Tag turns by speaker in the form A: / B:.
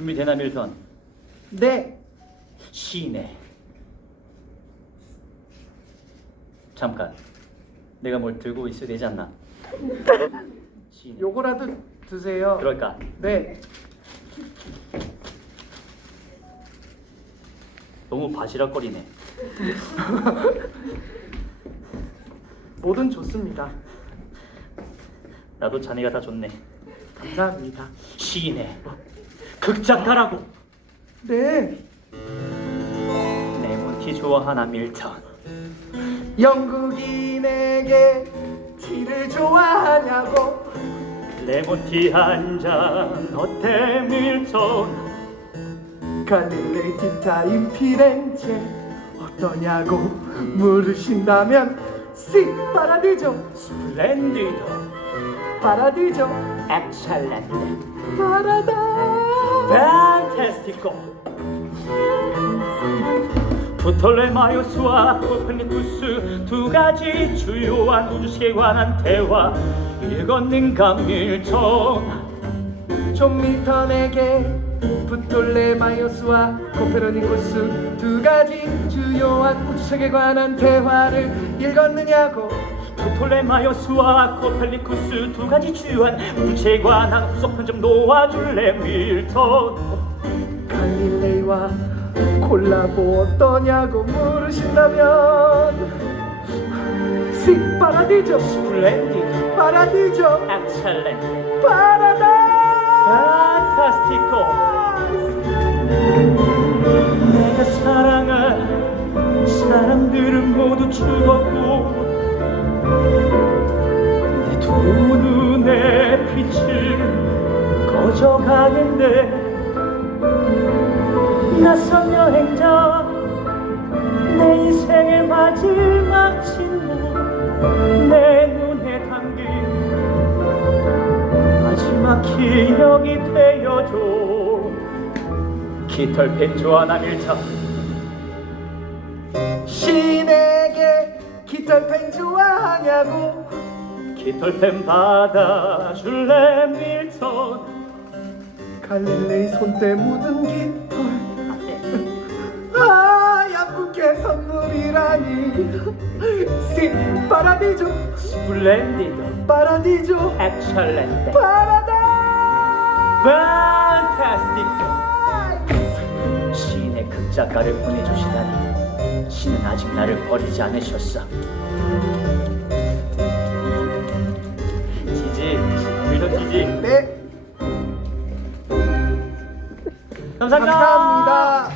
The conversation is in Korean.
A: 준비되나 밀턴?
B: 네.
A: 시네. 잠깐. 내가 뭘 들고 있어야 되지 않나? 시네.
B: 요거라도 드세요.
A: 그럴까?
B: 네.
A: 너무 바시락거리네.
B: 뭐든 좋습니다.
A: 나도 자네가 다 좋네.
B: 감사합니다.
A: 시네. 극작가라고.
B: 네.
A: 레몬티 좋아하나 밀턴.
B: 영국인에게 티를 좋아하냐고
A: 레몬티 한 잔 어때 밀턴?
B: 갈릴레이 티타임 피렌체 어떠냐고 물으신다면 시 파라디죠
A: 스플렌디도
B: 파라디죠
A: 엑셀렌트
B: 파라다
A: 판타스티코 프톨레마이오스와 코per니쿠스 두 가지 주요한 우주식에 관한 대화. 읽었는가 밀턴
B: 존 밀턴에게 부톨레마이오스와 코페르니쿠스 두 가지 주요한 우주색에 관한 대화를 읽었느냐고.
A: 프톨레마이오스와 코펠리쿠스 두 가지 주요한 우주에 관한 후속 편 좀 놓아줄래 밀턴
B: 갈릴레이와 콜라보 어떠냐고 물으신다면 시 파라디죠
A: 스플렌디드
B: 파라디죠
A: 엑셀렌트
B: 파라다!
A: 판타스티코! 내가 사랑한 사람들은 모두 죽었고 내 두 눈의 빛을 꺼져가는데 낯선 여행자 내 인생의 마지막 친구 내 눈에 담긴 마지막 기억이 되어줘. 깃털 좋아하나 밀턴
B: 신에게 깃털 좋아하냐고.
A: 깃털 받아줄래 밀턴?
B: 갈릴레이 손때 묻은 깃 시 파라디죠
A: 스플렌디드
B: 파라디죠
A: 엑셀렌트
B: 파라다
A: 판타스티코 신의 극작가를 보내주시다니. 신은 아직 나를 버리지 않으셨어. 지지. 밀턴 지지.
B: 네.
A: 감사합니다.
B: 감사합니다